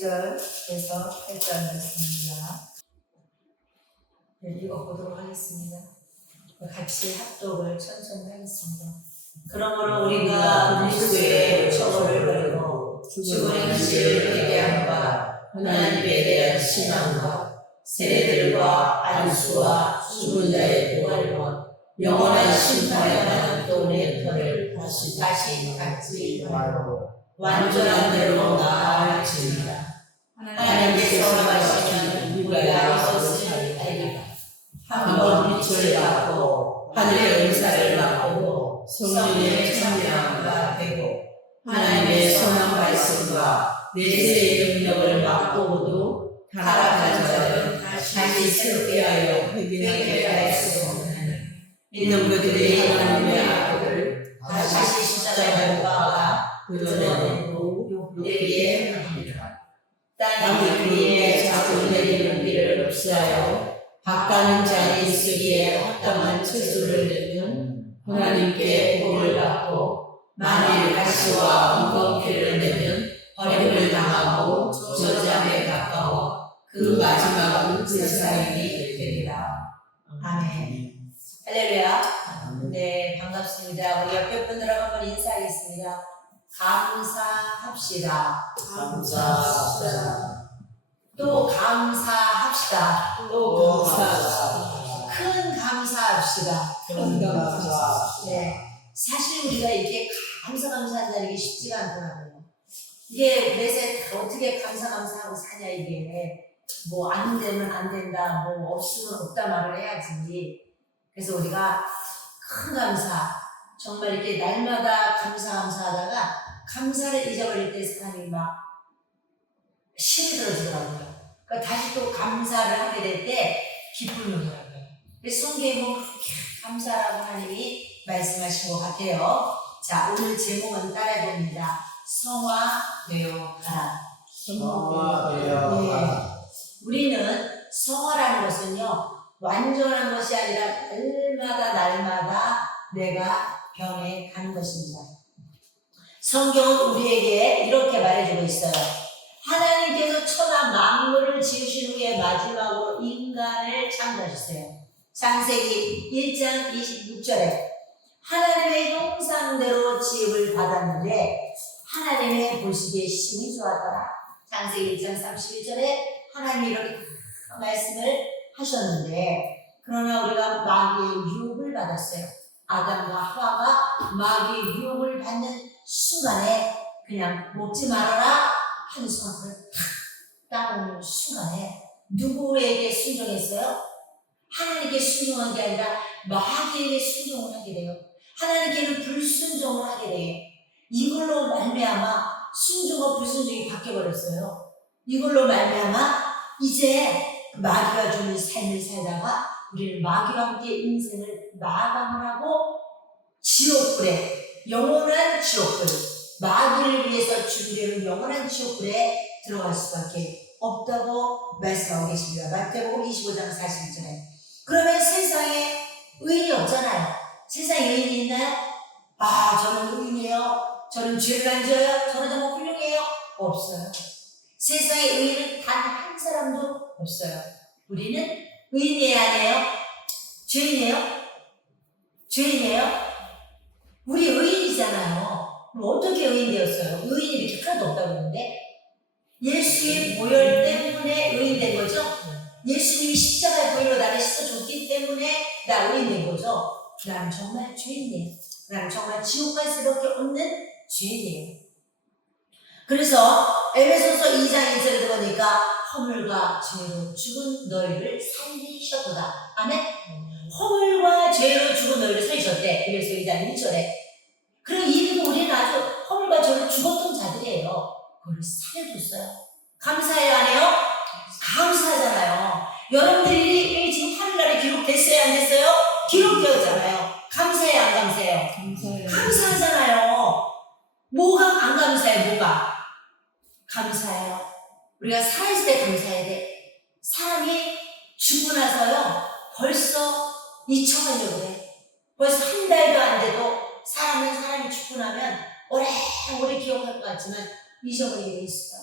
1절에서 8절 말씀입니다. 읽어보도록 하겠습니다. 같이 합독을 천천히 하겠습니다. 그러므로 우리가 그리스도의 처벌을 버리고 죽은 현실을 회개함과 하나님에 대한 신앙과 세례들과 안수와 죽은 자의 부활과 영원한 심판에 관한 또 멘토를 다시 갖지 말고 완전한 대로 나아갈지니라. 하나님께서 말씀하시면 우리가 무엇을 알리라. 한번 빛을 받고 하늘의 은사를 받고 성령의 참여가 되고 하나님의 선한 말씀과 내세의 능력을 맛보고도 타락한 자들은 다시 새롭게 하여 회개하게 할 수 없나니 이는 그들이 하나님의 아들을 다시 십자가에 못 박아 그들은 내리게 합니다. 땅 위에 자주 내리는 비를 흡수하여 바가는 자리 쓰기에 합당한 채소를 내면 하나님께 복을 받고 만일 가시와 엉겅퀴를 내면 버림을 당하고 저장에 가까워 그 마지막은 제사장이 되리라. 아멘. 할렐루야. 네, 반갑습니다. 우리 옆에 분들하고 한번 인사하겠습니다. 감사합시다. 감사합시다. 또 감사합시다. 또 감사합시다. 큰 감사합시다. 큰 감사합시다. 네, 사실 우리가 이렇게 감사한다는 게 쉽지가 않더라고요. 이게 내세 어떻게 감사하고 사냐, 이게 뭐 안 되면 안 된다, 뭐 없으면 없다 말을 해야지. 그래서 우리가 큰 감사, 정말 이렇게 날마다 감사하다가 감사를 잊어버릴 때 사람이 막 힘이 들어지더라고요. 그러니까 다시 또 감사를 하게 될 때 기쁨이 오더라고요. 그래서 성경에 보면 그렇게 감사라고 하나님이 말씀하신 것 같아요. 자, 오늘 제목은 따라해봅니다. 성화되어 가라. 성화되어 가라. 우리는 성화라는 것은요, 완전한 것이 아니라 날마다 내가 변해가는 것입니다. 성경은 우리에게 이렇게 말해주고 있어요. 하나님께서 천하 만물을 지으신 후에 마지막으로 인간을 창조하셨어요. 창세기 1장 26절에 하나님의 형상대로 지음을 받았는데 하나님의 보시기에 심히 좋았더라. 창세기 1장 31절에 하나님이 이렇게 말씀을 하셨는데, 그러나 우리가 마귀의 유혹을 받았어요. 아담과 하와가 마귀의 유혹을 받는 순간에 그냥 먹지 말아라 하는 손을 탁 따먹는 순간에 누구에게 순종했어요? 하나님께 순종한 게 아니라 마귀에게 순종을 하게 돼요. 하나님께는 불순종을 하게 돼요. 이걸로 말미암아 순종과 불순종이 바뀌어버렸어요. 이걸로 말미암아 이제 마귀가 주는 삶을 살다가 우리는 마귀와 함께 인생을 마감을 하고 지옥불에, 영원한 지옥불, 마귀를 위해서 죽으려는 영원한 지옥불에 들어갈 수밖에 없다고 말씀하고 계십니다. 마태복음 25장 41절에. 그러면 세상에 의인이 없잖아요. 세상에 의인이 있나요? 아, 저는 의인이에요. 저는 죄를 안 져요. 저는 너무 훌륭해요. 없어요. 세상에 의인은 단 한 사람도 없어요. 우리는 의인이에요, 아니에요? 죄인이에요? 죄인이에요? 우리 의인이잖아요. 그럼 어떻게 의인 되었어요? 의인이 이렇게 하나도 없다고 그러는데? 예수의 보혈 때문에 의인 된 거죠? 예수님이 십자가의 보혈로 나를 씻어줬기 때문에 나 의인 된 거죠? 나는 정말 죄인이에요. 나는 정말 지옥 갈 수밖에 없는 죄인이에요. 그래서 에베소서 2장 1절에 보니까 허물과 죄로 죽은 너희를 살리셨도다. 아멘? 허물과 죄로 죽은 너희를 살리셨대. 에베소 2장 1절에. 그리고 이미도 우리는 아주 허물과 죄로 죽었던 자들이에요. 그걸 살려줬어요. 감사해요, 안 해요? 감사하잖아요. 여러분들이 지금 하늘날에 기록됐어요, 안 됐어요? 기록되었잖아요. 감사해요, 안 감사해요? 감사해요. 감사하잖아요. 뭐가 안 감사해, 뭐가? 감사해요. 우리가 살아있을 때 감사해야 돼. 사람이 죽고 나서요, 벌써 잊혀가려고 해. 벌써 한 달도 안 돼도 사람이 죽고 나면 오래오래 기억할 것 같지만 잊어버리게 돼 있어요.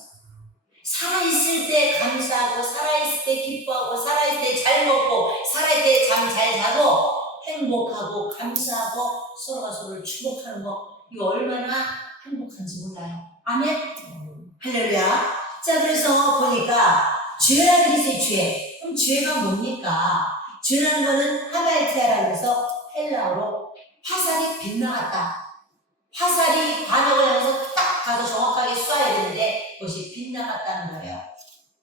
살아있을 때 감사하고, 살아있을 때 기뻐하고, 살아있을 때 잘 먹고, 살아있을 때 잠 잘 자고, 행복하고, 감사하고, 서로가 서로를 축복하는 거, 이거 얼마나 행복한지 몰라요. 아멘? 할렐루야. 자, 그래서 보니까, 죄라는 게 있어요, 죄. 그럼 죄가 뭡니까? 죄라는 거는 하말티아라고 해서 헬라어로 화살이 빗나갔다. 화살이 관역을 향해서 딱 가서 정확하게 쏴야 되는데 그것이 빗나갔다는 거예요.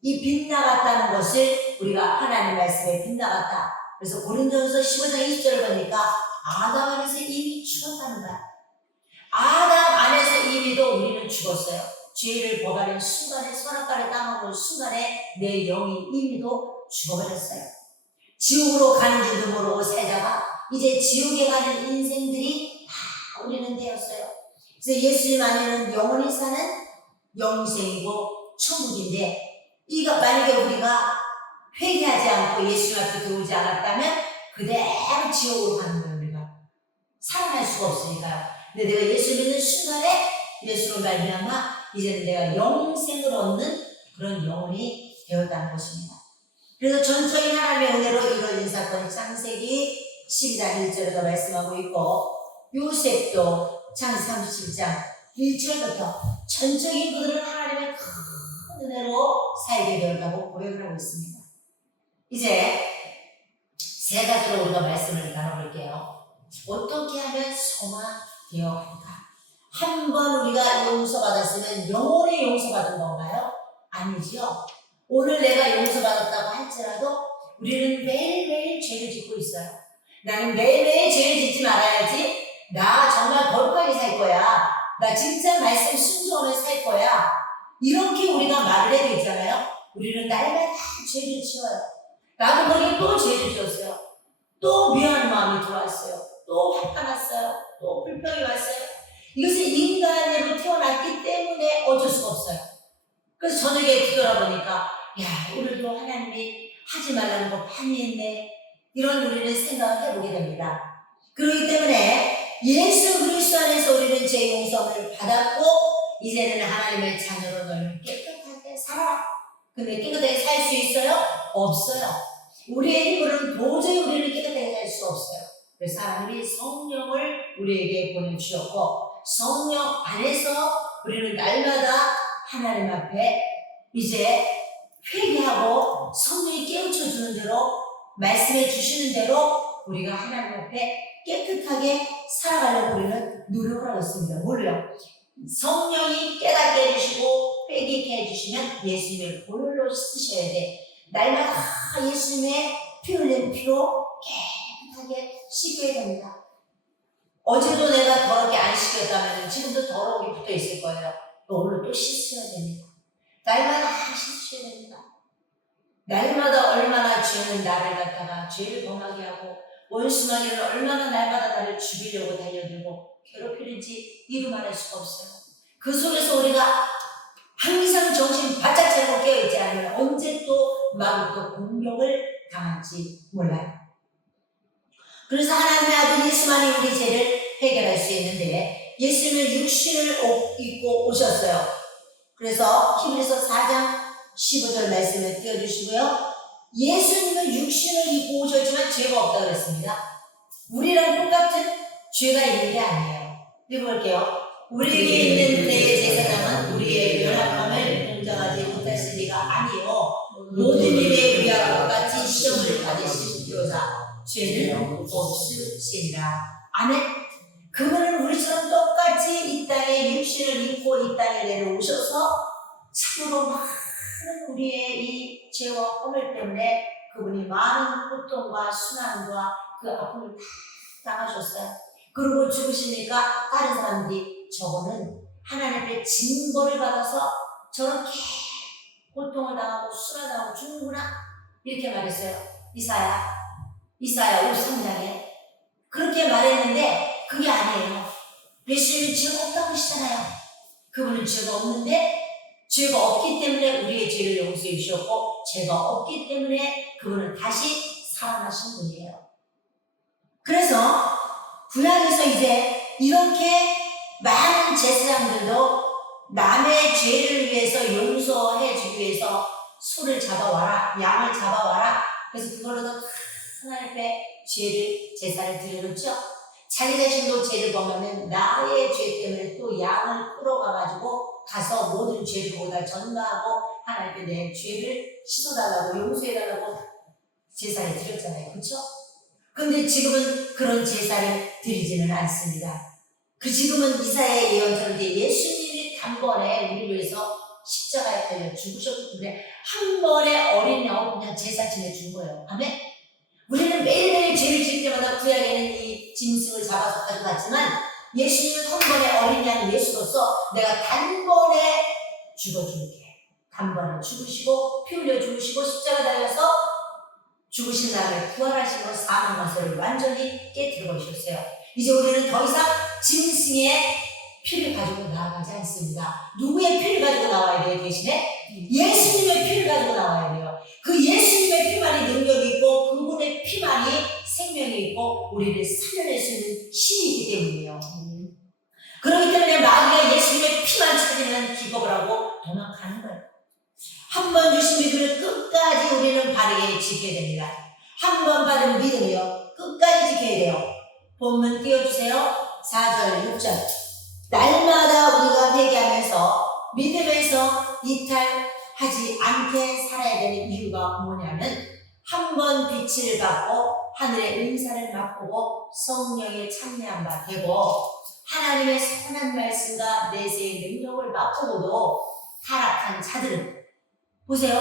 이 빗나갔다는 것을 우리가 하나님 말씀에 빗나갔다. 그래서 고린도전서 15장 20절을 보니까 아담 안에서 이미 죽었다는 거야. 아담 안에서 이미도 우리는 죽었어요. 죄를 범하는 순간에, 선악과를 따먹는 순간에 내 영이 이미도 죽어버렸어요. 지옥으로 가는 줄도 모르고 살다가 이제 지옥에 가는 인생들이 다 우리는 되었어요. 그래서 예수님 안에는 영원히 사는 영생이고 천국인데, 이거 만약에 우리가 회개하지 않고 예수님 앞에 들어오지 않았다면 그대로 지옥으로 가는 거예요. 우리가 살아날 수가 없으니까요. 근데 내가 예수 믿는 순간에 예수로 말미암아 이제는 내가 영생을 얻는 그런 영혼이 되었다는 것입니다. 그래서 전적인 하나님의 은혜로 이루어진 사건이 창세기 12장 1절에도 말씀하고 있고, 요셉도 창세기 37장 1절부터 전적인 그들은 하나님의 큰 은혜로 살게 되었다고 고백을 하고 있습니다. 이제 세 가지로 우리가 말씀을 나눠볼게요. 어떻게 하면 소망되어 갈까? 한 번 우리가 용서받았으면 영원히 용서받은 건가요? 아니지요. 오늘 내가 용서받았다고 할지라도 우리는 매일매일 죄를 짓고 있어요. 나는 매일매일 죄를 짓지 말아야지. 나 정말 거룩하게 살 거야. 나 진짜 말씀 순종하며 살 거야. 이렇게 우리가 말을 해야 되잖아요. 우리는 날마다 죄를 지어요. 나도 모르게 또 죄를 지었어요. 또 미안한 마음이 들어왔어요. 또 화가 났어요. 또 불평이 왔어요. 이것은 인간으로 태어났기 때문에 어쩔 수가 없어요. 그래서 저녁에 뒤돌아보니까 야, 오늘도 하나님이 하지 말라는 거 많이 했네. 이런 우리는 생각을 해보게 됩니다. 그렇기 때문에 예수 그리스도 안에서 우리는 죄 용서를 받았고 이제는 하나님의 자녀로 너희는 깨끗하게 살아라. 근데 깨끗하게 살 수 있어요? 없어요. 우리의 힘으로는 도저히 우리는 깨끗하게 살 수 없어요. 그래서 하나님이 성령을 우리에게 보내주셨고 성령 안에서 우리는 날마다 하나님 앞에 이제 회개하고 성령이 깨우쳐 주는 대로 말씀해 주시는 대로 우리가 하나님 앞에 깨끗하게 살아가려고 우리는 노력을 하고 있습니다. 뭘요? 성령이 깨닫게 해주시고 회개케 해주시면 예수님의 보혈로 쓰셔야 돼. 날마다 예수님의 피 흘린 피로 깨끗하게 씻겨야 됩니다. 어제도 내가 더럽게 안 씻겼다면 지금도 더러움이 붙어 있을 거예요. 오늘 또 씻어야 됩니다. 날마다 씻으셔야 됩니다. 날마다 얼마나 죄는 나를 갖다가 죄를 범하게 하고 원수마귀는 얼마나 날마다 나를 죽이려고 달려들고 괴롭히는지 이루 말할 수가 없어요. 그 속에서 우리가 항상 정신 바짝 차리고 깨어있지 않으면 언제 또 마귀 또 공격을 당할지 몰라요. 그래서 하나님의 아들 예수만이 우리 죄를 해결할 수 있는데 예수님은 육신을 입고 오셨어요. 그래서 히브리서 4장 15절 말씀을 띄워주시고요. 예수님은 육신을 입고 오셨지만 죄가 없다고 그랬습니다. 우리랑 똑같은 죄가 있는 게 아니에요. 읽어볼게요. 우리에게 있는 내 제사장은 우리의 연약함을 인정하지 못하실 리가 아니요 모든 일에 우리와 똑같이 시험을 받으시리로다. 죄는 없으시리라. 아멘. 그분은 우리처럼 똑같이 이 땅에 육신을 입고 이 땅에 내려오셔서 참으로 많은 우리의 이 죄와 허물 때문에 그분이 많은 고통과 순환과 그 아픔을 다 당하셨어요. 그리고 죽으시니까 다른 사람들이 저거는 하나님의 징벌을 받아서 저렇게 고통을 당하고 순환당하고 죽는구나 이렇게 말했어요. 이사야 53장에 그렇게 말했는데 그게 아니에요. 예수님은 죄가 없다고 하시잖아요. 그분은 죄가 없는데 죄가 없기 때문에 우리의 죄를 용서해 주셨고 죄가 없기 때문에 그분은 다시 살아나신 분이에요. 그래서 구약에서 이제 이렇게 많은 제사장들도 남의 죄를 위해서 용서해 주기 위해서 소를 잡아와라, 양을 잡아와라. 그래서 그걸로도 하나님 앞에 제사를 드려놓죠. 자기 자신도 죄를 범하면 나의 죄 때문에 또 양을 끌어가가지고 가서 모든 죄를 보다 전가하고 하나님 앞에 내 죄를 씻어달라고 용서해달라고 제사를 드렸잖아요. 그렇죠? 근데 지금은 그런 제사를 드리지는 않습니다. 지금은 이사야의 예언처럼 예수님이 단번에 우리를 위해서 십자가에 달려 죽으셨기 때문에 한 번에 어린 양 그냥 제사 지내준 거예요. 아멘? 우리는 매일매일 죄를 지을 때마다 구약에는 이 짐승을 잡아서 가져갔지만 예수님은 한 번에 어린 양 예수로서 내가 단번에 죽어줄게. 단번에 죽으시고 피 흘려 죽으시고 십자가 달려서 죽으신 다음에 부활하시고 사망 권세를 완전히 깨뜨려 버리셨어요. 이제 우리는 더 이상 짐승의 피를 가지고 나아가지 않습니다. 누구의 피를 가지고 나와야 돼요? 대신에 예수님의 피를 가지고 나와야 돼요. 그 예수님의 피만이 능력이 있고 그분의 피만이 생명이 있고 우리를 살려낼 수 있는 힘이 있기 때문이에요. 그렇기 때문에 마귀가 예수님의 피만 찾으면 기겁을 하고 도망가는 거예요. 한 번 주신 믿음을 끝까지 우리는 바르게 지켜야 됩니다. 한 번 받은 믿음이요 끝까지 지켜야 돼요. 본문 띄워주세요. 4절 6절. 날마다 우리가 회개하면서 믿음에서 이탈하지 않게 살아야 되는 이유가 뭐냐면 한 번 빛을 받고 하늘의 은사를 맛보고 성령의 참여한 바 되고 하나님의 선한 말씀과 내세의 능력을 맛보고도 타락한 자들은 보세요.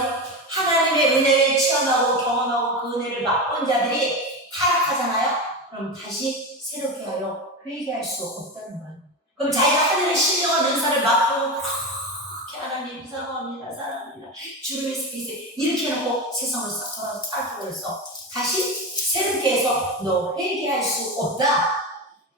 하나님의 은혜를 체험하고 경험하고 그 은혜를 맛본 자들이 타락하잖아요. 그럼 다시 새롭게 하여 회개할 수 없다는 거예요. 그럼 자기가 하늘의 신령한 은사를 맛보고 그렇게 하나님 사랑합니다 사랑합니다 주를 위해서 이렇게 해놓고 세상을 싹 돌아서 타락해버렸어. 다시 새롭게 해서 너 회개할 수 없다.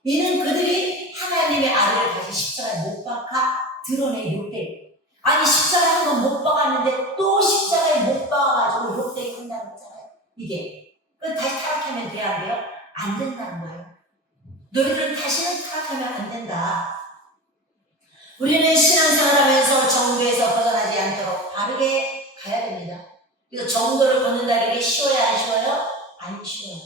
이는 그들이 하나님의 아들을 다시 십자가에 못 박아 드러내 욕되게. 아니 십자가에 한 번 못 박았는데 또 십자가에 못 박아가지고 욕되게 한다는 거잖아요. 이게 다시 타락하면 돼야 안 돼요? 안 된다는 거예요. 너희들은 다시는 타락하면 안 된다. 우리는 신앙생활하면서 정도에서 벗어나지 않도록 바르게 가야 됩니다. 그래서 정도를 걷는다는 게 쉬워요? 안 쉬워요? 안 쉬워요.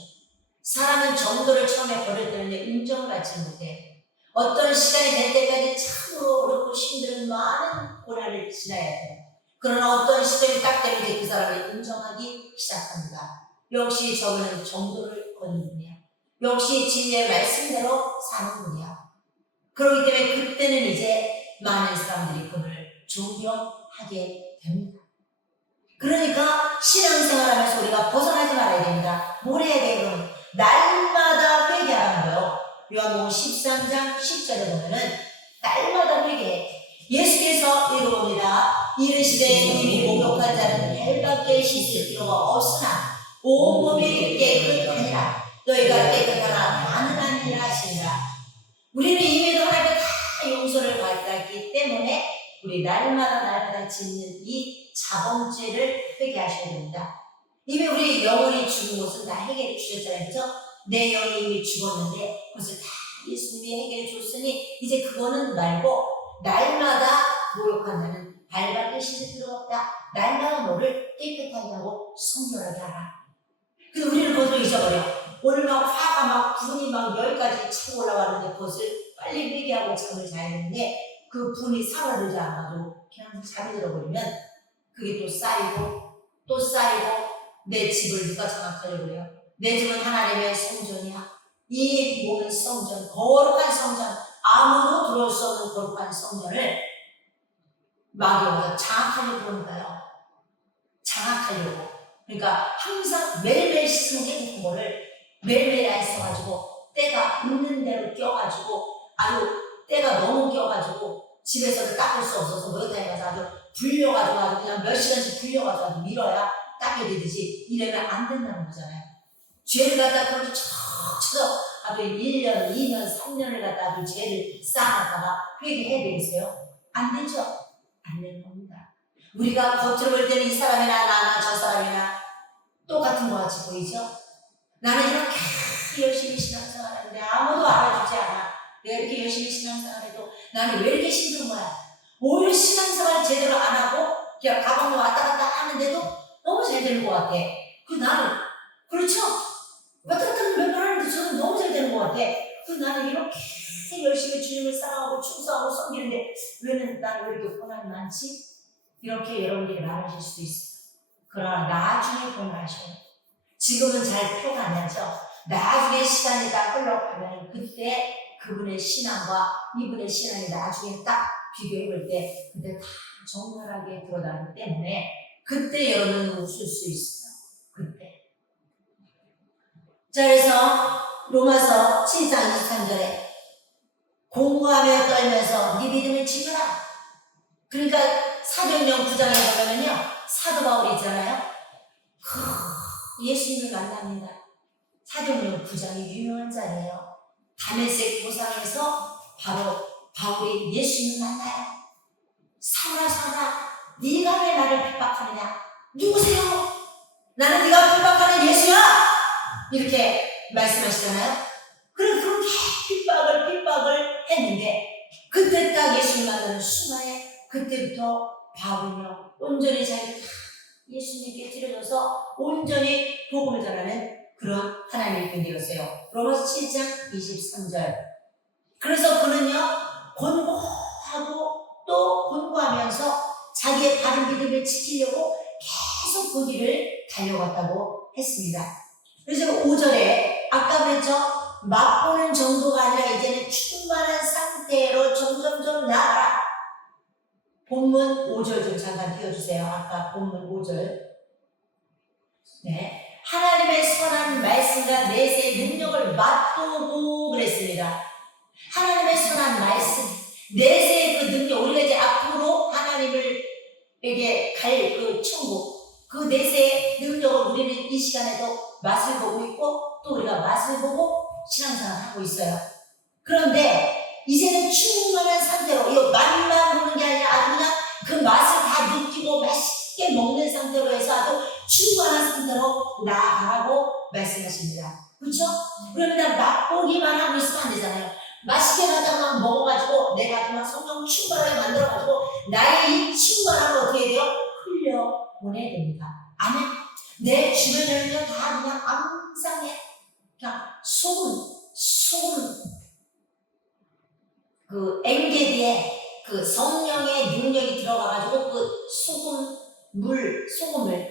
사람은 정도를 처음에 걸을 때는 인정을 받지 못해. 어떤 시간이 될 때까지 참으로 어렵고 힘든 많은 고난을 지나야 돼요. 그러나 어떤 시점이 딱 되면 이제 그 사람을 인정하기 시작합니다. 역시 저분은 정도를 걷는 분이야. 역시 진리의 말씀대로 사는 분이야. 그렇기 때문에 그때는 이제 많은 사람들이 그를 존경하게 됩니다. 그러니까 신앙생활하면서 우리가 벗어나지 말아야 됩니다. 뭘 해야 돼요? 그럼 날마다 회개하는 거예요. 요한복음 13장 10절에 보면은 날마다 회개해. 예수께서 읽어봅니다. 이르시되 이미 목욕한 자는 헬밖에 씻을 필요가 없으나 온몸이 깨끗하니라. 너희가 깨끗하나 나는 아니라 하시니라. 우리는 이미도 하나님께 다 용서를 받았기 때문에 우리 날마다 짓는 이 자범죄를 회개하셔야 됩니다. 이미 우리 영혼이 죽은 것은 다 해결해 주셨잖아요. 그렇죠? 내 영이 이미 죽었는데 그것을 다 예수님이 해결해 줬으니 이제 그거는 말고 날마다 모욕한다는 발밖에 씻을 필요가 없다. 날마다 너를 깨끗하게 하고 성결하게 하라. 근데 우리는 그것을 잊어버려. 오늘 막 화가 막 분이 막 여기까지 차고 올라왔는데 그것을 빨리 회개하고 잠을 자야 되는데 그 분이 사라지지 않아도 그냥 잠이 들어버리면 그게 또 쌓이고 또 쌓이고 내 집을 누가 장악하려고 그래요? 내 집은 하나님의 성전이야. 이 몸은 성전, 거룩한 성전, 아무도 들어올 수 없는 거룩한 성전을 마귀가 장악하려고 그러니까요. 장악하려고. 그러니까 항상 매일매일 씻으면 깨끗한 거를 매일매일 안 써가지고 때가 있는 대로 껴가지고 아주 때가 너무 껴가지고 집에서도 닦을 수 없어서 목욕탕에 가서 아주 불려가지고 아주 그냥 몇 시간씩 불려가지고 아주 밀어야 닦여지듯이 이러면 안 된다는 거잖아요. 죄를 갖다 그렇게 척척 아주 1년, 2년, 3년을 갖다 아주 죄를 쌓아놨다가 회개해야 되겠어요? 안 되죠? 안 되는 겁니다. 우리가 겉으로 볼 때는 이 사람이나 나나 저 사람이나 똑같은 것 같이 보이죠? 나는 이렇게 열심히 신앙생활 하는데 아무도 알아주지 않아. 내가 이렇게 열심히 신앙생활 해도 나는 왜 이렇게 힘든 거야? 오히려 신앙생활 제대로 안 하고 그냥 가방을 왔다 갔다 하는데도 너무 잘 되는 것 같아. 나는 그렇죠? 왔다 갔다 몇번 하는데 저는 너무 잘 되는 것 같아. 나는 이렇게 열심히 주님을 사랑하고 충성하고 섬기는데 나는 왜 이렇게 고난이 많지? 이렇게 여러분들이 말하실 수도 있어요. 그러나 나중에 고난하셔요. 지금은 잘 표가 안 나죠? 나중에 시간이 딱 흘러가면 그때 그분의 신앙과 이분의 신앙이 나중에 딱 비교해 볼 때 그때 다 정갈하게 드러나기 때문에 그때 여러분은 웃을 수 있어요. 그때. 자, 그래서 로마서 7장 23절에 공부하며 떨면서 네 믿음을 지켜라. 그러니까 사도행전 9장에 보면요 사도 바울이 있잖아요. 예수님을 만납니다. 사도행전 9장이 유명한 자리예요. 다메섹 도상에서 바로 바울이 예수님을 만나요. 사울아 사울아 네가 왜 나를 핍박하느냐. 누구세요? 나는 네가 핍박하는 예수야. 이렇게 말씀하시잖아요. 그렇게 핍박을 했는데 그때 딱 예수님 만나는 순간에 그때부터 바울이요 온전히 자기를 다 예수님께 드려줘서 온전히 복음을 전하는 그런 하나님의 꾼 되었어요. 로마서 7장 23절. 그래서 그는요 권고하고 또 권고하면서 자기의 바른 믿음을 지키려고 계속 그 길을 달려갔다고 했습니다. 그래서 5절에 아까 그랬죠? 맛보는 정도가 아니라 이제는 충만한 상태로 점점점 나아가라. 본문 5절 좀 잠깐 띄워주세요. 아까 본문 5절. 네. 하나님의 선한 말씀과 내세의 능력을 맛보고 그랬습니다. 하나님의 선한 말씀, 내세의 그 능력, 우리가 이제 앞으로 하나님에게 갈 그 천국, 그 내세의 능력을 우리는 이 시간에도 맛을 보고 있고 또 우리가 맛을 보고 신앙생활을 하고 있어요. 그런데 이제는 충만한 상태로 이 맛만 보는 게 아니라 아주 그냥 그 맛을 다 느끼고 맛있게 먹는 상태로 해서 아주 충만한 상태로 나아가라고 말씀하십니다. 그렇죠? 그러면 맛보기만 하고 있으면 안 되잖아요. 맛있게 가다가 먹어가지고 내가 그만 성령 충만하게 만들어가지고 나의 이 충만함을 어떻게 해야 돼요? 흘려보내야 됩니다. 아멘. 내 주변에는 다 그냥 암상해. 그냥 소금 그 엔게디에 그 성령의 능력이 들어가가지고 그 소금을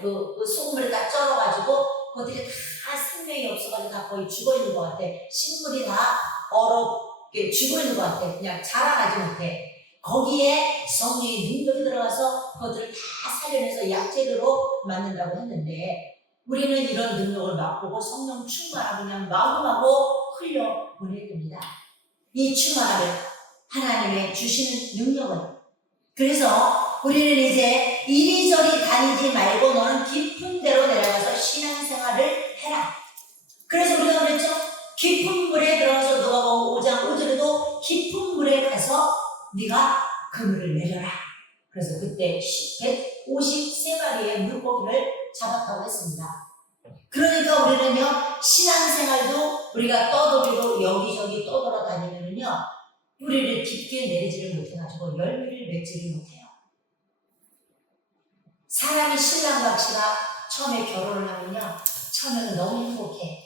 그 소금을 딱 쩔어가지고 그것들이 다 생명이 없어가지고 다 거의 죽어있는 것 같아. 식물이 다 얼어 죽어있는 것 같아. 그냥 자라나지 못해. 거기에 성령의 능력이 들어가서 그것들을 다 살려내서 약재료로 만든다고 했는데 우리는 이런 능력을 맛보고 성령 충만하고 그냥 마구마구 흘려보내야 됩니다. 이 충만함을 하나님의 주시는 능력은. 그래서 우리는 이제 이리저리 다니지 말고 너는 깊은 데로 내려가서 신앙생활을 해라. 그래서 우리가 그랬죠? 깊은 물에 들어가서 너가 5장 5절에도 깊은 물에 가서 네가 그물을 내려라. 그래서 그때 153마리의 물고기를 잡았다고 했습니다. 그러니까 우리는요 신앙생활도 우리가 떠돌이로 여기저기 떠돌아다니면요 뿌리를 깊게 내리지를 못해가지고 열매를 맺지를 못해요. 사람이 신랑각시가 처음에 결혼을 하면요 처음에는 너무 행복해.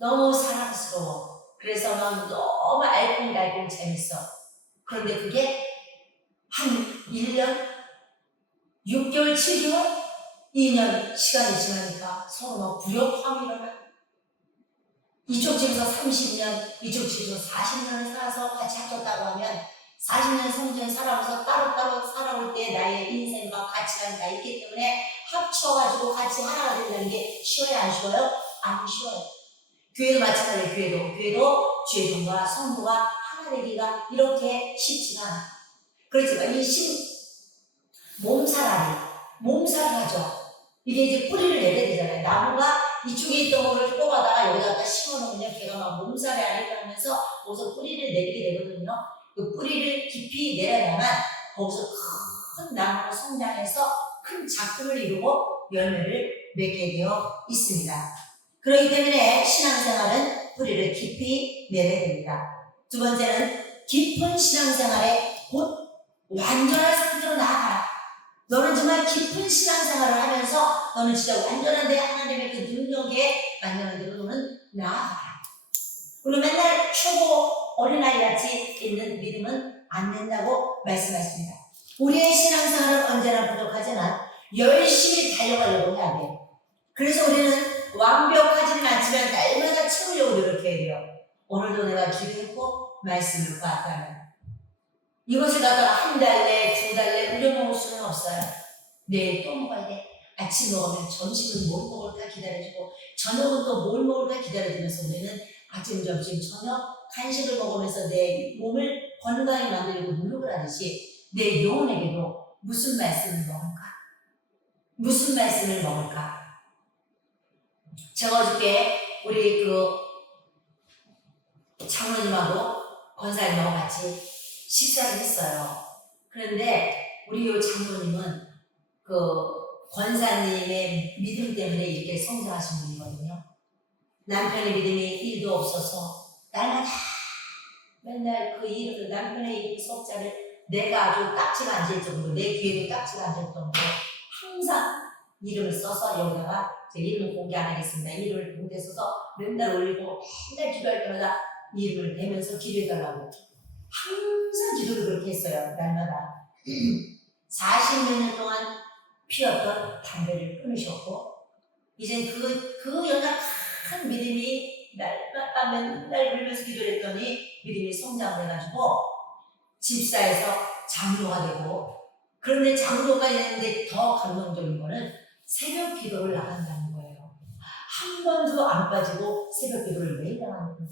너무 사랑스러워. 그래서 막 너무 알콩달콩 재밌어. 그런데 그게 한 1년, 6개월, 7개월, 2년 시간이 지나니까 서로 막 불협화음이 일어나. 이쪽 집에서 30년, 이쪽 집에서 40년을 살아서 같이 합쳤다고 하면 40년, 30년 살아오면서 따로따로 살아올 때 나의 인생과 가치관이 다 있기 때문에 합쳐가지고 같이 하나가 된다는 게 쉬워요, 안 쉬워요? 안 쉬워요. 교회도 마찬가지예요. 교회도 죄종과 성도가 하나 되기가 이렇게 쉽지가 않아요. 그렇지만 이 몸살을 하죠. 이게 이제 뿌리를 내려야 되잖아요. 나무가 이쪽에 있던 거를 뽑아다가 여기다가 심어놓으면 걔가 막 몸살이 아닐까 하면서 거기서 뿌리를 내리게 되거든요. 그 뿌리를 깊이 내려야만 거기서 큰 나무가 성장해서 큰 작품을 이루고 열매를 맺게 되어 있습니다. 그렇기 때문에 신앙생활은 뿌리를 깊이 내려야 됩니다. 두 번째는 깊은 신앙생활의 곧 완전한 상태로 나아가. 너는 정말 깊은 신앙생활을 하면서 너는 진짜 완전한 내 하나님의 그 능력에 완전한 대로 너는 나아가라. 우리 맨날 초보 어린아이같이 있는 믿음은 안 된다고 말씀하십니다. 우리의 신앙생활은 언제나 부족하지만 열심히 달려가려고 해야 돼요. 그래서 우리는 완벽하지는 않지만 날마다 채우려고 노력해야 돼요. 오늘도 내가 기도했고 말씀을 봤다면 이것을 갖다가 한 달 내, 두 달 내 우려먹을 수는 없어요. 내일 또 먹어야 돼. 아침 먹으면 점심은 뭘 먹을까 기다려주고 저녁은 또 뭘 먹을까 기다려주면서 우리는 아침, 점심, 저녁 간식을 먹으면서 내 몸을 건강히 만들려고 노력을 하듯이 내 영혼에게도 무슨 말씀을 먹을까? 무슨 말씀을 먹을까? 제가 어저께 우리 그 장로님하고 권사님하고 같이 식사를 했어요. 그런데 우리 요 장로님은 그 권사님의 믿음 때문에 이렇게 성장하신 분이거든요. 남편의 믿음이 1도 없어서 날마다 맨날 그 일, 남편의 속자를 내가 아주 딱지가 앉을 정도로 내 귀에도 딱지가 앉을 정도로 항상 이름을 써서 여기다가 제 이름을 공개 안 하겠습니다. 이름을 공개 써서 맨날 올리고 맨날 기도할 때마다 이름을 대면서 기도해달라고 항상 기도를 그렇게 했어요. 날마다 40몇 년 동안 피웠던 담배를 끊으셨고 이제 그 연약한 믿음이 날마다 맨날 울면서 기도를 했더니 믿음이 성장을 해가지고 집사에서 장로가 되고 그런데 장로가 되는데 더 감동적인 거는 새벽 기도를 나간다는 거예요. 한 번도 안 빠지고 새벽 기도를 매일 나가는 거예요.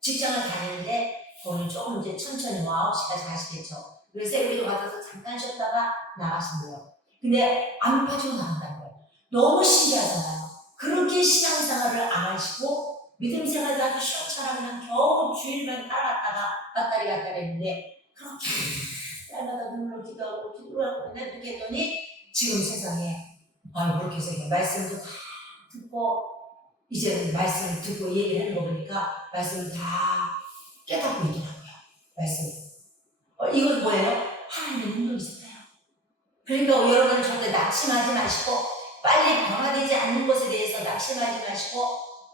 직장을 다니는데 오늘 조금 이제 천천히 9시까지 가시겠죠. 그래서 새벽 기도 가서 잠깐 쉬었다가 나가신대요. 근데 안 빠지고 나간다는 거예요. 너무 신기하잖아요. 그렇게 신앙생활을 안 하시고 믿음 생활을 아주 시원찮아 그냥 겨우 주일만 따라갔다가 왔다리 갔다리 했는데 그렇게 날마다 눈물로 기도하고 기도하고 내두게 했더니 지금 세상에 왜 이렇게 세상에 말씀도 다 듣고 이제는 말씀을 듣고 얘기를 하는 거 보니까 말씀을 다 깨닫고 있더라고요. 말씀. 이건 뭐예요? 하나님의 능력이잖아요. 그러니까 여러분은 절대 낙심하지 마시고 빨리 변화되지 않는 것에 대해서 낙심하지 마시고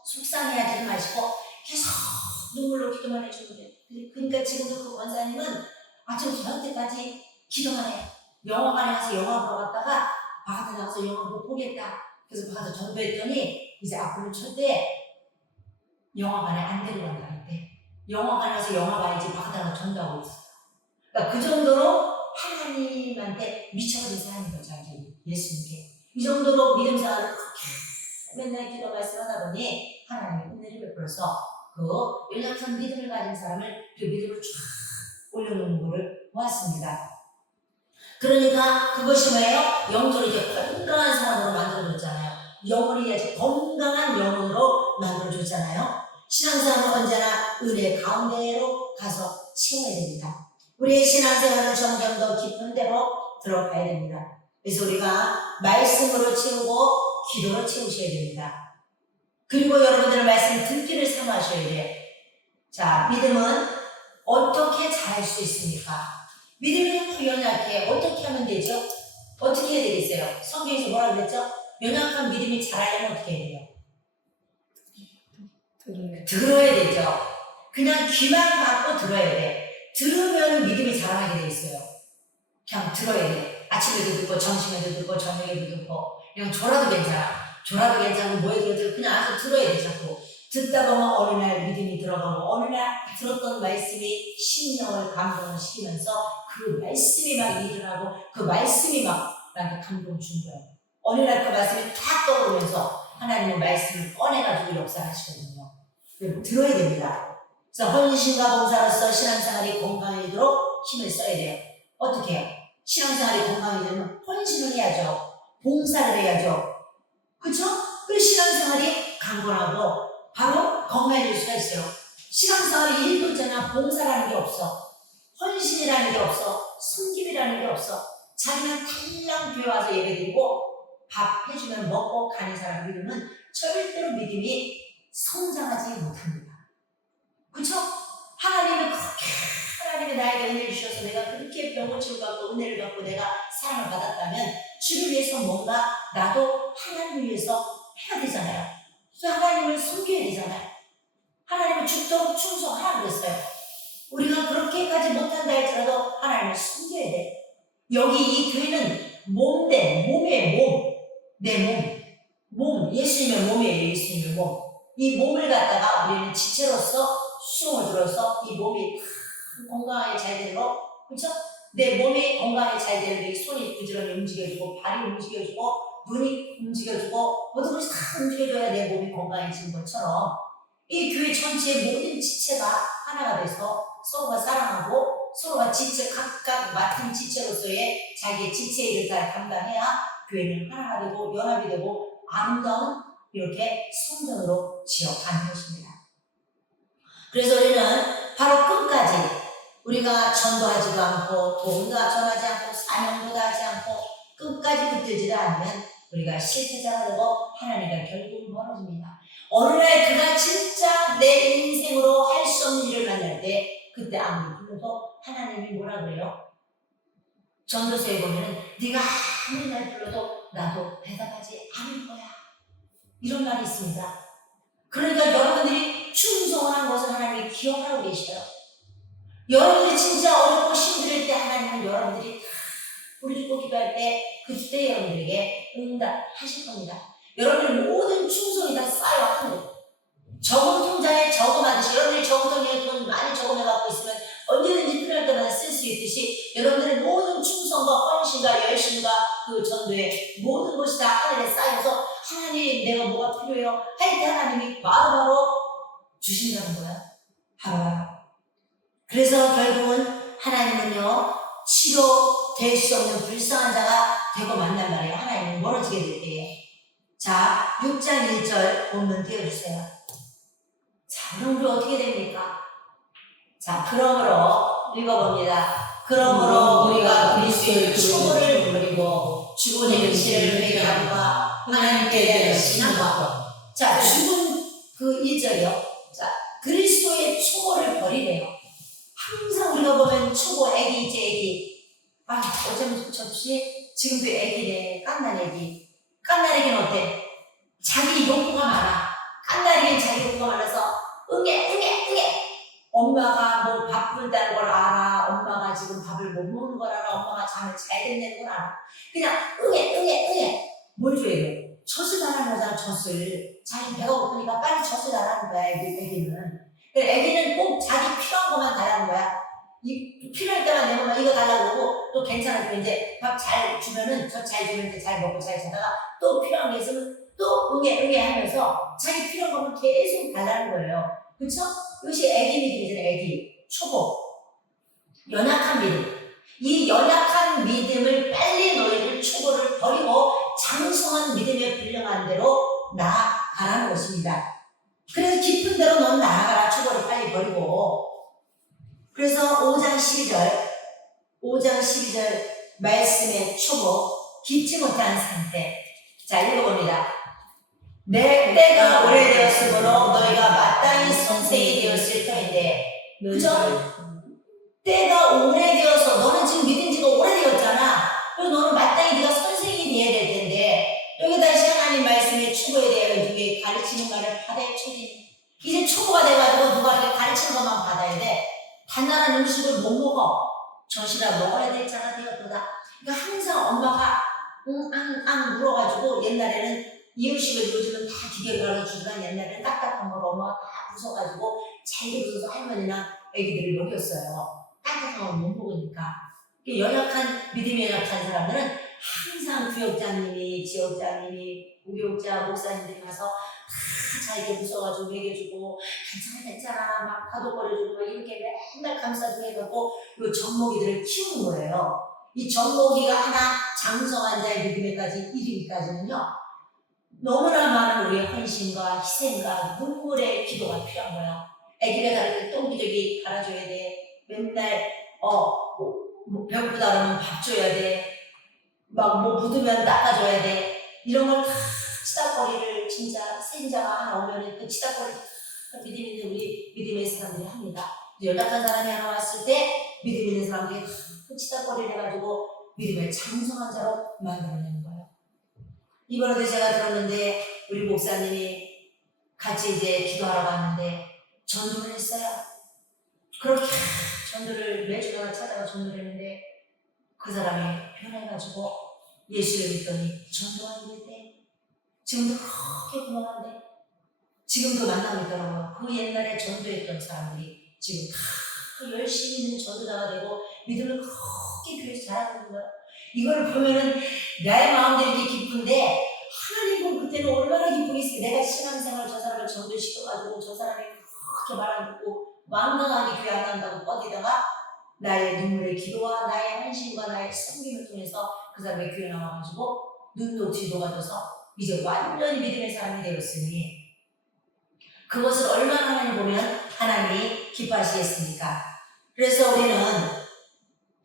속상해하지 마시고 계속 눈물로 기도만 해주면 돼요. 그러니까 지금도 그 권사님은 아침 저녁 때까지 기도만 해요. 영화관에 가서 영화 보러 갔다가 바깥에 나가서 영화 못 보겠다. 그래서 바깥에 전도했더니 이제 앞으로 절대 영화관에 안 데려간다 했대. 영화관에 가서 영화 봐야지 바깥에 나가서 전도하고 있어요. 그러니까 그 정도로 하나님한테 미쳐버린 사람인 거죠. 예수님께. 이 정도로 믿음 생활을 그렇게 맨날 기도 말씀하다 보니 하나님의 은혜를 베풀어서 그 연약한 믿음을 가진 사람을 그 믿음을 쫙 올려놓는 것을 보았습니다. 그러니까 그것이 뭐예요? 영적으로 이제 건강한 사람으로 만들어줬잖아요. 영혼이 아주 건강한 영혼으로 만들어줬잖아요. 신앙생활은 언제나 은혜 가운데로 가서 채워야 됩니다. 우리의 신앙생활은 점점 더 깊은 데로 들어가야 됩니다. 그래서 우리가 말씀으로 채우고 기도로 채우셔야 됩니다. 그리고 여러분들의 말씀 듣기를 사모하셔야 돼요. 자, 믿음은 어떻게 잘할 수 있습니까? 믿음이 연약해. 어떻게 하면 되죠? 어떻게 해야 되겠어요? 성경에서 뭐라고 그랬죠? 연약한 믿음이 자라려면 어떻게 해야 돼요? 들어야 되죠. 그냥 귀만 받고 들어야 돼. 들으면 믿음이 자라나게 돼 있어요. 그냥 들어야 돼. 아침에도 듣고 점심에도 듣고 저녁에도 듣고 그냥 졸아도 괜찮아. 졸아도 괜찮고 뭐해도 괜찮고 그냥 알아서 들어야 돼. 자꾸 듣다 보면 어느 날 믿음이 들어가고 어느 날 들었던 말씀이 심령을 감동을 시키면서 그 말씀이 막 일을 하고 그 말씀이 막 나한테 감동을 준 거예요. 어느 날 그 말씀이 탁 떠오르면서 하나님의 말씀을 꺼내가지고 역사하시거든요. 들어야 됩니다. 그래서 헌신과 봉사로서 신앙생활이 건강해지도록 힘을 써야 돼요. 어떻게 해요? 신앙생활이 건강해지면 헌신을 해야죠. 봉사를 해야죠. 그렇죠? 그리고 신앙생활이 강건하고 바로 건강해질 수가 있어요. 신앙생활이 일도 있잖아. 봉사라는 게 없어. 헌신이라는 게 없어. 섬김이라는 게 없어. 자기는 달랑 배워와서 예배드리고 밥 해주면 먹고 가는 사람 믿음은 절대로 믿음이 성장하지 못합니다. 그렇죠? 하나님은 그렇게 하나님이 나에게 은혜를 주셔서 내가 그렇게 병을 치료받고 은혜를 받고 내가 사랑을 받았다면 주를 위해서 뭔가 나도 하나님을 위해서 해야 되잖아요. 그래서 하나님을 섬겨야 되잖아요. 하나님을 죽도록 충성하라 그랬어요. 우리가 그렇게까지 못한다 할지라도 하나님을 섬겨야 돼. 여기 이 교회는 몸의 몸, 내 몸, 예수님의 몸이에요. 예수님의 몸. 이 몸을 갖다가 우리는 지체로서 수용을 들어서 이 몸이 건강하게 잘 되도록, 그렇죠? 내 몸이 건강하게 잘 되는데 손이 부지런히 움직여주고 발이 움직여주고 눈이 움직여주고 모든 것이 다 움직여줘야 내 몸이 건강해지는 것처럼 이 교회 전체의 모든 지체가 하나가 돼서 서로가 사랑하고 서로가 지체 각각 맡은 지체로서의 자기의 지체 일을 잘 감당해야 교회는 하나가 되고 연합이 되고 아름다운 이렇게 성전으로 지어가는 것입니다. 그래서 우리는 바로 끝까지 우리가 전도하지도 않고 도움도 전하지 않고 사명도 하지 않고 끝까지 붙들지 않으면 우리가 실패자가 되고 하나님과 결국은 멀어집니다. 어느 날 그가 진짜 내 인생으로 할 수 없는 일을 만날 때 그때 아무리 불러도 하나님이 뭐라 그래요? 전도서에 보면은 네가 아무리 날 불러도 나도 대답하지 않을 거야. 이런 말이 있습니다. 그러니까 여러분들이 충성한 것을 하나님이 기억하고 계셔요. 여러분들이 진짜 어렵고 힘들 때 하나님은 여러분들이 다 부르짖고 기도할 때 그때 여러분들에게 응답하실 겁니다. 여러분의 모든 충성이 다 쌓여 하늘. 저금 통장에 저금하듯이 여러분들이 저금 통장에 돈 많이 저금해 갖고 있으면 언제든지 필요할 때마다 쓸 수 있듯이 여러분들의 모든 충성과 헌신과 열심과 그 전도의 모든 것이 다 하늘에 쌓여서 하나님 내가 뭐가 필요해요 할 때 하나님이 바로바로 주신다는 거야. 바로바로. 그래서 결국은 하나님은요 치료될 수 없는 불쌍한 자가 되고 만난 말이에요. 하나님은 멀어지게 될 때에. 자 6장 1절 본문 띄워주세요. 자 그럼 우리 어떻게 됩니까? 자 그러므로 읽어봅니다. 그러므로 우리가 그리스도의 초보를 버리고 죽은 행실을 회개함과 하나님께 대한 신앙과 자 죽은 그 1절이요. 자 그리스도의 초보를 버리래요. 항상 우리가 보면 초보 애기 이제 애기 어쩌면 접시 지금도 애기네. 깐난 애기. 깐난 애기는 어때? 자기 욕구가 많아. 깐난 애기는 자기 욕구가 많아서 응애 엄마가 뭐 바쁘다는 걸 알아. 엄마가 지금 밥을 못 먹는 걸 알아. 엄마가 잠을 잘 된다는 걸 알아. 그냥 응애 뭘 줘야 돼? 젖을 달라는 거잖아. 젖을. 자기 배가 고프니까 빨리 젖을 달라는 거야. 애기는. 애기는 꼭 자기 필요한 것만 달라는 거야. 필요할 때만 내면 이거 달라고 그러고 또 괜찮아지면 이제 밥 잘 주면은 젖 잘 주면 이제 잘 먹고 잘 자다가 또 필요한 게 있으면 또 응애 하면서 자기 필요한 것만 계속 달라는 거예요. 그쵸? 이것이 애기 믿음이잖아요. 애기. 초보. 연약한 믿음. 이 연약한 믿음을 빨리 너희들 초보를 버리고 장성한 믿음에 불량한 대로 나아가라는 것입니다. 그래서 깊은 대로 넌 나아가라. 초보를 빨리 버리고. 그래서 5장 12절 말씀의 초보 깊지 못한 상태. 자 읽어봅니다. 내 때가 오래되었으므로 너희가 마땅히 선생이 되었을 터인데 그죠? 때가 오래되어서 너는 지금 믿은 지가 오래되었잖아. 그래서 너는 마땅히 네가 선생이 돼야 될 텐데 여기 다시 하나님 말씀의 초보에 대하여 누구의 가르치는 말을 받아야 처진 이제 초보가 돼가지고 누가 이렇게 가르치는 것만 받아야 돼. 단단한 음식을 못 먹어. 젖이라 먹어야 될 자가 되었도다. 그러니까 항상 엄마가 물어가지고 옛날에는 이유식을 요즘은 다 기계로 갈아주지만 옛날에는 딱딱한 걸 엄마가 다 부숴가지고 잘게 부숴서 할머니나 애기들을 먹였어요. 딱딱한 걸 못 먹으니까. 연약한, 믿음이 연약한 사람들은 항상 구역장님이, 지역장님이, 우교육자, 목사님들이 가서 다 잘게 부숴가지고 먹여주고 괜찮아 막 파도거려주고 막 이렇게 맨날 감싸주고 해갖고 이 젖먹이들을 키우는 거예요. 이 젖먹이가 하나 장성한 자의 믿음에까지 이르기까지는요 너무나 많은 우리의 헌신과 희생과 눈물의 기도가 필요한 거야. 애기를 가를 때 똥기저귀 갈아줘야 돼. 맨날 배고프다 그러면 밥 줘야 돼. 막 뭐 묻으면 닦아줘야 돼. 이런 걸 다 치닥거리를 진짜 생자가 하나 오면은 그 치닥거리 믿음 있는 우리 믿음의 사람들이 합니다. 연약한 사람이 하나 왔을 때 믿음 있는 사람들이 그 치닫거리를 해가지고 믿음의 장성한 자로 만들어내는 거예요. 이번에도 제가 들었는데 우리 목사님이 같이 이제 기도하러 갔는데 전도를 했어요. 그렇게 전도를 매주마다 찾아가 전도를 했는데 그 사람이 변해가지고 예수를 믿더니 전도하는 데 지금도 그렇게 고마운데 지금도 만나고 있더라고요. 그 옛날에 전도했던 사람들이 지금 다 열심히 있는 전도자가 되고 믿음을 그렇게 교회에서 잘하고 있는 거예요. 이걸 보면은 나의 마음도 이렇게 기쁜데 하나님은 그때는 얼마나 기쁘게 있을까. 내가 신앙생활 저 사람을 전도시켜가지고 저 사람이 그렇게 말 안 듣고 완강하게 교회 안 간다고 뻗이다가 나의 눈물의 기도와 나의 헌신과 나의 섬김을 통해서 그 사람의 교회 나와가지고 눈도 뒤도 가져서 이제 완전히 믿음의 사람이 되었으니 그것을 얼마나 많이 보면 하나님이 기뻐하시겠습니까? 그래서 우리는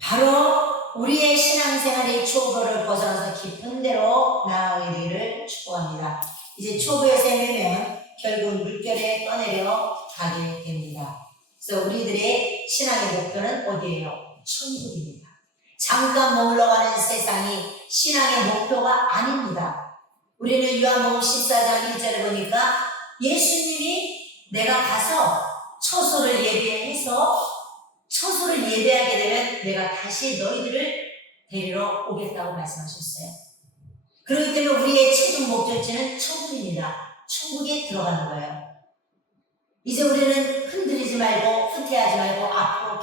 바로 우리의 신앙생활의 초보를 벗어나서 깊은 데로 나아가기를 축복합니다. 이제 초보에 세우면 결국 물결에 떠내려 가게 됩니다. 그래서 우리들의 신앙의 목표는 어디예요? 천국입니다. 잠깐 머물러가는 세상이 신앙의 목표가 아닙니다. 우리는 요한복음 14장 1절에 보니까 예수님이 내가 가서 처소를 예배해서 처소를 예배하게 되면 내가 다시 너희들을 데리러 오겠다고 말씀하셨어요. 그렇기 때문에 우리의 최종 목적지는 천국입니다. 천국에 들어가는 거예요. 이제 우리는 흔들리지 말고 후퇴하지 말고 앞으로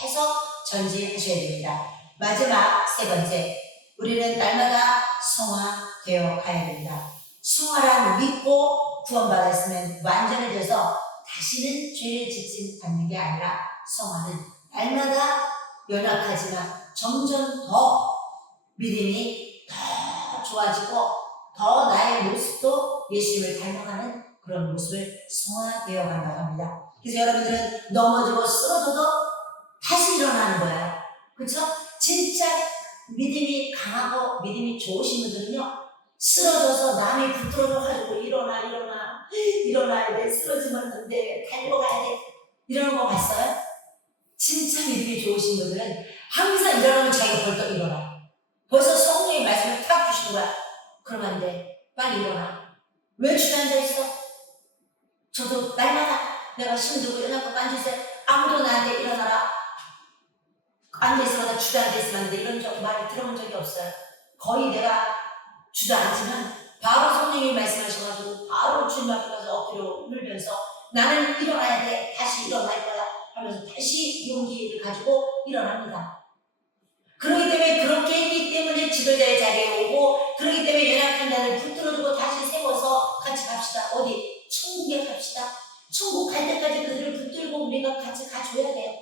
계속 전진하셔야 됩니다. 마지막 세 번째, 우리는 날마다 성화되어 가야 됩니다. 성화란 믿고 구원받았으면 완전해져서 다시는 죄를 짓지 않는 게 아니라 성화는 날마다 연약하지만 점점 더 믿음이 더 좋아지고 더 나의 모습도 예수님을 닮아가는 그런 모습을 성화되어 간다고 합니다. 그래서 여러분들은 넘어지고 쓰러져도 다시 일어나는 거예요. 그렇죠? 진짜 믿음이 강하고 믿음이 좋으신 분들은요, 쓰러져서 남이 붙들어줘가지고 일어나야 돼, 쓰러지면 안 돼, 달려가야 돼, 이러는 거 봤어요? 진짜 믿음이 좋으신 분들은 항상 일어나면 자기가 벌떡 일어나. 벌써 성령의 말씀을 탁 주시는 거야. 그러면 안 돼. 빨리 일어나. 왜 주저앉아 있어? 저도 날마다 내가 힘들고 일어나고 앉아있어요. 아무도 나한테 일어나라. 앉아있으면 주저앉아 있으면 안 돼. 이런 말을 들어본 적이 없어요. 거의 내가 주저앉으면 바로 성령이 말씀하셔가지고 바로 주님 앞에 가서 엎드려 울면서 나는 일어나야 돼. 다시 일어날 거야. 하면서 다시 용기를 가지고 일어납니다. 그렇기 때문에 그렇게 했기 때문에 지도자의 자리에 오고 그렇기 때문에 연약한 자를 붙들어주고 다시 세워서 같이 갑시다. 어디? 천국에 갑시다. 천국 갈 때까지 그들을 붙들고 우리가 같이 가줘야 돼요.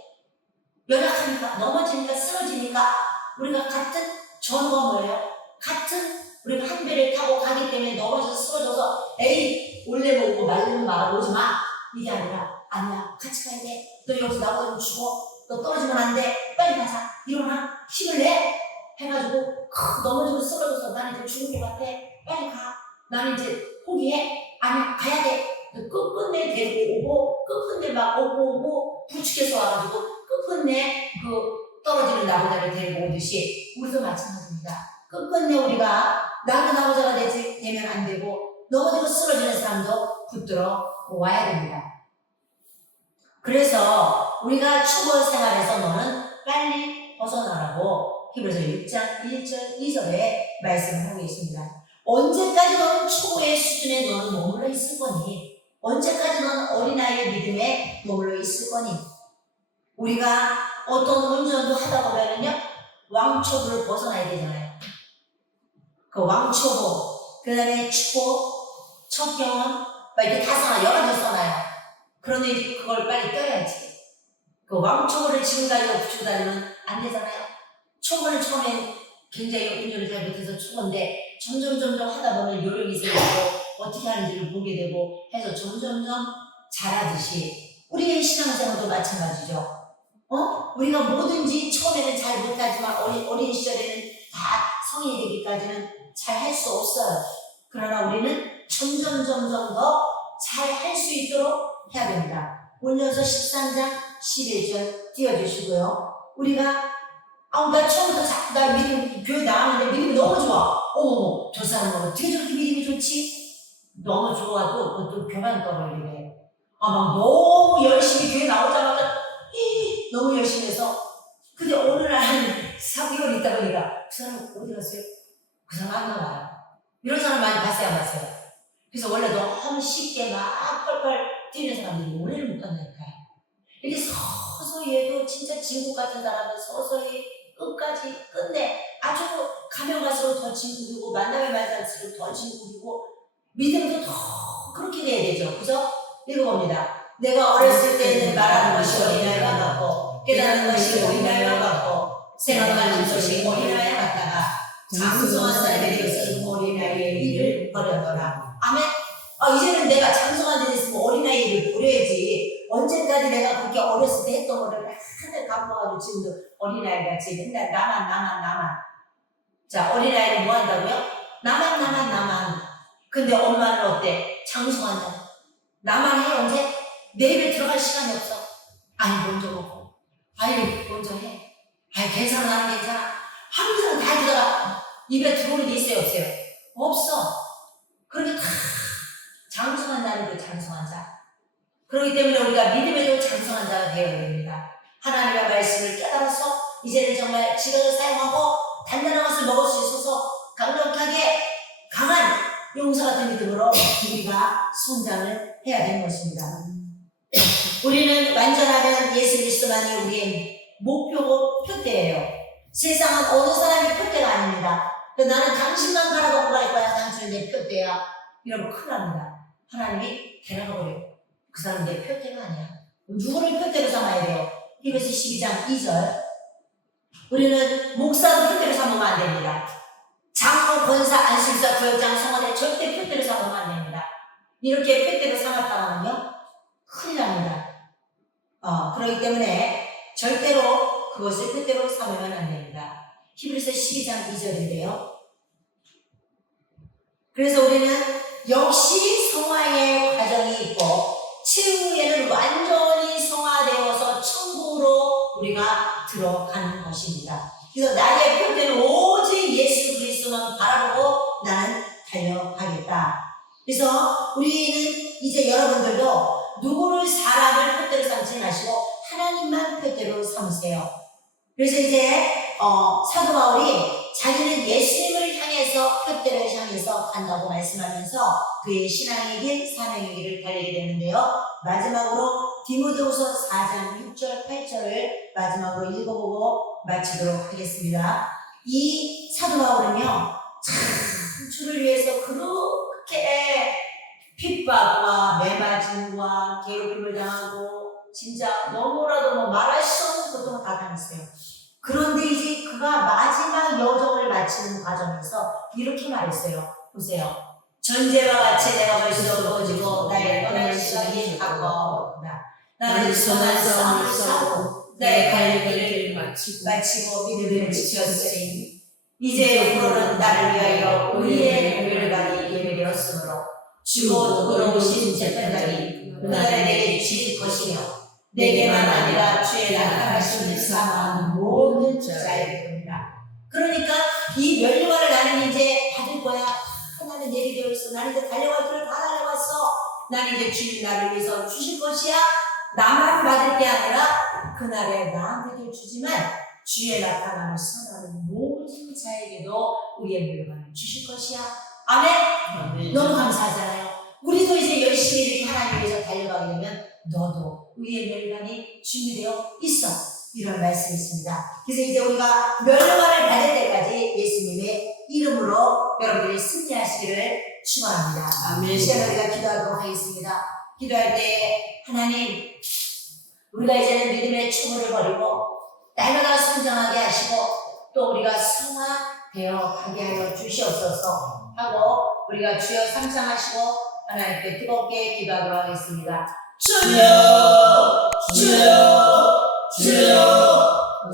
연약하니까 넘어지니까 쓰러지니까 우리가 같은 전우가 뭐예요? 같은 우리가 한 배를 타고 가기 때문에 넘어져서 쓰러져서 에이 올래 먹고 말리면 말아 오지 마 이게 아니라 아니야 같이 가야 돼. 너 여기서 나보다 죽어. 너 떨어지면 안 돼. 빨리 가자. 일어나. 힘을 내. 해가지고 넘어지고 쓰러져서 나는 이제 죽을 것 같아. 빨리 가. 나는 이제 포기해. 아니 가야 돼. 끝끝내 데리고 오고 끝끝내 막 오고 부축해서 와가지고 끝끝내 그 떨어지는 나무다리를 데리고 오듯이 우리도 마찬가지입니다. 끝끝내 우리가 나무자가 되면 안 되고 넘어지고 쓰러지는 사람도 붙들어 와야 됩니다. 그래서 우리가 초보 생활에서 너는 빨리 벗어나라고 히브리서 6장 1절 2절에 말씀을 하고 있습니다. 언제까지 너는 초보의 수준에 너는 머물러 있을 거니? 언제까지 너는 어린아이의 믿음에 머물러 있을 거니? 우리가 어떤 운전도 하다 보면은요, 왕초보를 벗어나야 되잖아요. 그 왕초보, 그 다음에 초보, 첫 경험, 이렇게 다 써놔요. 여러 개 써놔요. 그런데 그걸 빨리 껴야지. 그 왕초보를 지금까지 붙이고 다니면 안 되잖아요. 초보는 처음엔 굉장히 운전을 잘 못해서 초보인데 점점 하다 보면 요령이 생기고 어떻게 하는지를 보게 되고 해서 점점 잘하듯이 우리의 신앙생활도 마찬가지죠. 우리가 뭐든지 처음에는 잘 못하지만 어린 시절에는 다 성인이 되기까지는 잘 할 수 없어요. 그러나 우리는 점점 더 잘 할 수 있도록 해야 됩니다. 운전서 13장 11절 띄워주시고요. 우리가 나 처음부터 자꾸 나 믿음, 교회 나왔는데 믿음이 너무 좋아. 어머, 저 사람은 어떻게 저렇게 믿음이 좋지? 너무 좋아도 그것도 교만 떠벌리네. 막 너무 열심히 교회 나오자마자 너무 열심히 해서 근데 어느 날 한 4개월 있다 보니까 그 사람 어디 갔어요? 그 사람 안 나와요. 이런 사람 많이 봤어요, 안 봤어요? 그래서 원래 너무 쉽게 막 펄펄 뛰는 사람들이 오래를 못 간다니까요. 이렇게 서서히 해도 진짜 진국 같은 사람은 서서히 끝까지 끝내 아주 가면 갈수록 더 진국이고 만나면 만날수록 더 진국이고 믿음도 더 그렇게 돼야 되죠. 그죠? 읽어봅니다. 내가 어렸을 때는 말하는 것이 어린아이와 같고 깨닫는 것이 어린아이와 같고 생각하는 것이 어린아이와 같다가 장성한 사람이 되어서는 어린아이의 일을 버려더라. 아멘. 이제는 내가 장성한 데 있으면 어린아이 일을 버려야지. 언제까지 내가 그렇게 어렸을 때 했던 거를 맨날 갖고 와가지고 지금도 어린아이 같이 맨날 나만. 자, 어린아이는 뭐 한다고요? 나만. 근데 엄마는 어때? 장성한다. 나만 해, 언제? 내 입에 들어갈 시간이 없어. 아니, 먼저 먹고. 아니, 먼저 해. 아니, 괜찮아, 나는 괜찮아. 항상 다 들어가. 입에 들어오는 게 있어요, 없어요? 없어. 그렇게 다 장성한다는 게 장성한 자. 그렇기 때문에 우리가 믿음에도 장성한 자가 되어야 됩니다. 하나님의 말씀을 깨달아서 이제는 정말 지각을 사용하고 단단한 것을 먹을 수 있어서 강력하게 강한 용사 같은 믿음으로 우리가 성장을 해야 되는 것입니다. 우리는 완전하면 예수 그리스도만이 우리의 목표고 표대예요. 세상은 어느 사람이 표대가 아닙니다. 나는 당신만 바라보고 갈 거야. 당신은 내 표대야. 이러면 큰일 납니다. 하나님이 데려가버려요. 그 사람 내 표대가 아니야. 누구를 표대로 삼아야 돼요? 히브리서 12장 2절. 우리는 목사도 표대로 삼으면 안 됩니다. 장로, 권사, 안식사, 구역장, 성화대 절대 표대로 삼으면 안 됩니다. 이렇게 표대로 삼았다가는요 큰일 납니다. 그렇기 때문에 절대로 그것을 표대로 삼으면 안 됩니다. 히브리서 12장 2절인데요. 그래서 우리는 역시 성화의 과정이 있고 최후에는 완전히 성화되어서 천국으로 우리가 들어가는 것입니다. 그래서 나의 표대는 오직 예수 그리스도만 바라보고 나는 달려가겠다. 그래서 우리는 이제 여러분들도 누구를 사람을 표대로 삼지 마시고 하나님만 표대로 삼으세요. 그래서 이제 사도 바울이 자기는 예수님을 향해서 표대를 향해서 간다고 말씀하면서 그의 신앙의 길, 사명의 길을 달리게 되는데요. 마지막으로 디모데후서 4장 6절, 8절을 마지막으로 읽어보고 마치도록 하겠습니다. 이 사도 바울은요, 참 주를 위해서 그렇게 핍박과 매맞음과 괴롭힘을 당하고 진짜 너무나도 말할 수 없는 고통을 다 당했어요. 그런데 이제 그가 마지막 여정을 마치는 과정에서 이렇게 말했어요. 보세요. 전제와 같이 내가 벌써 어두워지고 나의 떠날 시간이 가까웠구나. 나는 선한 싸움을 싸우고 나의 갈 길을 마치고 믿음을 지켰으니 이제 앞으로는 나를 위하여 의의 멸관이 예배되었으므로 주고 의로우신 재판장이 그날에 내게 주실 것이며 내게만 아니라 주의 나타나심을 사모하는 모든 자에게 겁니다. 그러니까 이 멸관을 나는 이제 받을 거야. 나는 예비되어 있어. 나는 이제 달려갈 길을 다 달려왔어. 나는 이제 주님 나를 위해서 주실 것이야. 나만 받을 게 아니라 그날에 나한테도 주지만 주의 나타남을 선하는 모든 자에게도 우리의 멸관을 주실 것이야. 아멘. 아멘. 너무 감사하잖아요. 우리도 이제 열심히 이렇게 하나님 위해서 달려가게 되면 너도 우리의 멸관이 준비되어 있어. 이런 말씀이 있습니다. 그래서 이제 우리가 멸관을 받을 때까지 예수님의 이름으로 여러분들이 승리하시기를 축원합니다. 아멘. 이 시간에 우리가 기도하도록 하겠습니다. 기도할 때 하나님, 우리가 이제는 믿음의 추구를 버리고 날마다 성장하게 하시고 또 우리가 성화되어 가게 하여 주시옵소서 하고 우리가 주여 상상하시고 하나님께 뜨겁게 기도하도록 하겠습니다. 주여